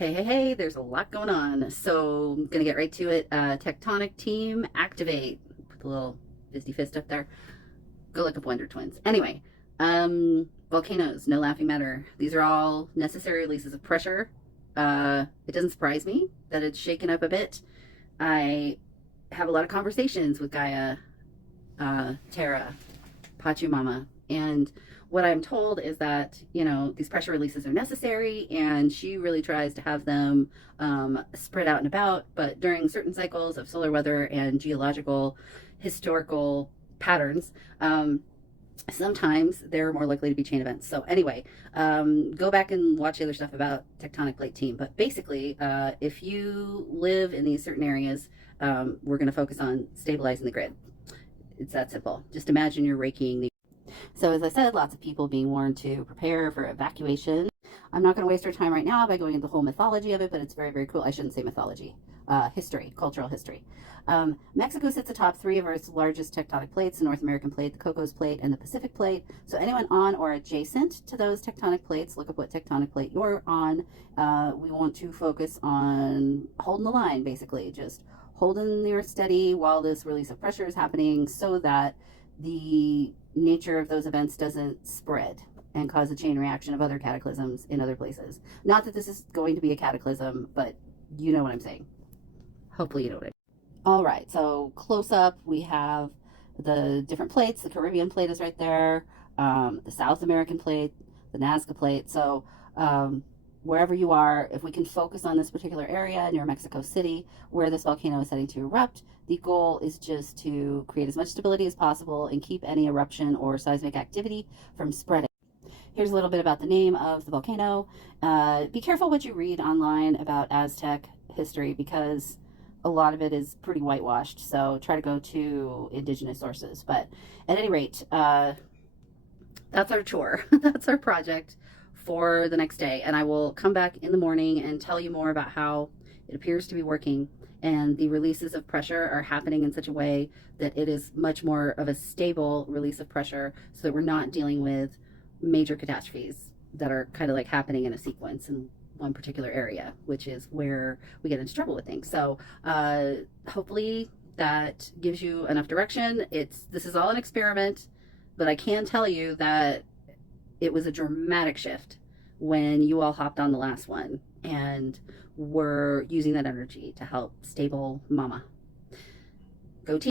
Hey, there's a lot going on. So I'm gonna get right to it. Tectonic team, activate. Put the little fisty fist up there. Go look up Wonder Twins. Anyway, volcanoes, no laughing matter. These are all necessary releases of pressure. It doesn't surprise me that it's shaken up a bit. I have a lot of conversations with Gaia, Terra, Pachamama. And what I'm told is that, these pressure releases are necessary, and she really tries to have them spread out and about. But during certain cycles of solar weather and geological historical patterns, sometimes they're more likely to be chain events. So anyway, go back and watch the other stuff about tectonic plate team. But basically, if you live in these certain areas, we're going to focus on stabilizing the grid. It's that simple. Just imagine you're raking the. So as I said, lots of people being warned to prepare for evacuation. I'm not going to waste our time right now by going into the whole mythology of it, but it's very, very cool. I shouldn't say mythology. History, cultural history. Mexico sits atop three of Earth's largest tectonic plates: the North American plate, the Cocos plate, and the Pacific plate. So anyone on or adjacent to those tectonic plates, look up what tectonic plate you're on. We want to focus on holding the line, basically, just holding the Earth steady while this release of pressure is happening so that the nature of those events doesn't spread and cause a chain reaction of other cataclysms in other places. Not that this is going to be a cataclysm, but you know what I'm saying. Hopefully you know what I mean. All right, so close up, we have the different plates. The Caribbean plate is right there, the South American plate, the Nazca plate. So wherever you are, if we can focus on this particular area near Mexico City, where this volcano is heading to erupt, the goal is just to create as much stability as possible and keep any eruption or seismic activity from spreading. Here's a little bit about the name of the volcano. Be careful what you read online about Aztec history, because a lot of it is pretty whitewashed. So try to go to indigenous sources. But at any rate, that's our chore. That's our project for the next day. And I will come back in the morning and tell you more about how it appears to be working. And the releases of pressure are happening in such a way that it is much more of a stable release of pressure, so that we're not dealing with major catastrophes that are kind of like happening in a sequence in one particular area, which is where we get into trouble with things. So hopefully that gives you enough direction. This is all an experiment, but I can tell you that it was a dramatic shift when you all hopped on the last one and were using that energy to help stable mama. Go team.